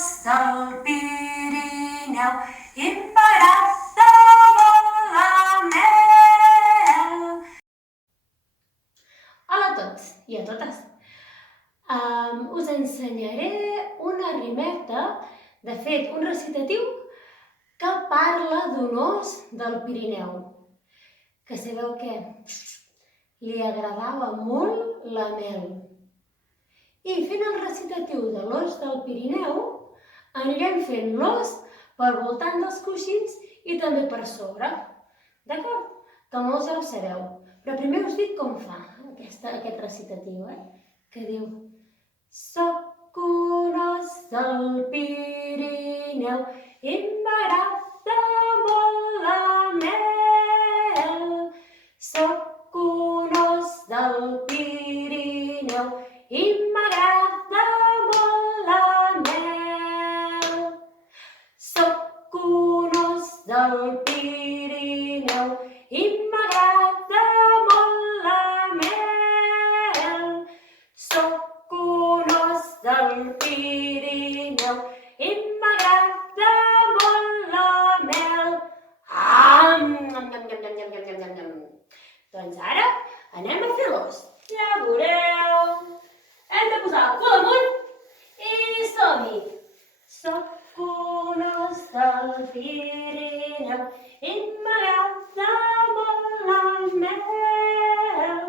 del Pirineu, imparable la mel. Hola a tots i a totes. Us ensenyaré una rimeta, de fet, un recitatiu que parla d'un ós del Pirineu, que sabeu què? Li agradava molt la mel. I fent el recitatiu de l'ós del Pirineu, anirem fent l'ós per voltant dels coixins i també per sobre. D'acord? Que molts ja ho sabeu. Però primer us dic com fa aquest recitatiu, que diu: soc un os del Pirineu i m'agrada molt la mel. Soc un os del Pirineu i m'agrada molt la mel. Soc un os del Pirineu i m'agrada molt la mel. Soc un os del Pirineu i m'agrada molt la mel. Doncs ara anem a fer l'os. Ja veureu. Hem de posar el cul amunt i som-hi. Soc un os del Pirineu i m'agrada molt la mel.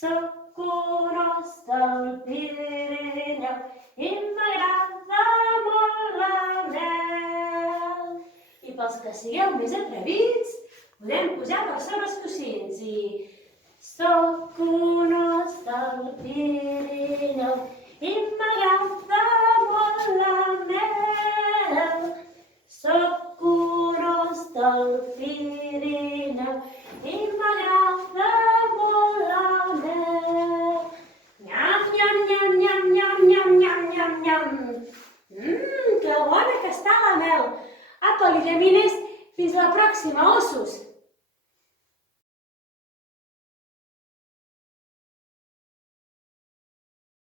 Soc un os del Pirineu i m'agrada molt la mel. I pels que sigueu més atrevits, podem pujar per sobre els coixins i... Soc un os del Pirineu i m'agrada molt la mel. Soc un os del Pirineu i m'agrada molt la mel. Nyam, nyam, nyam, nyam, nyam, nyam, nyam, nyam, nyam. Que bona que està la mel. Apa, lillamines, fins la pròxima, ossos!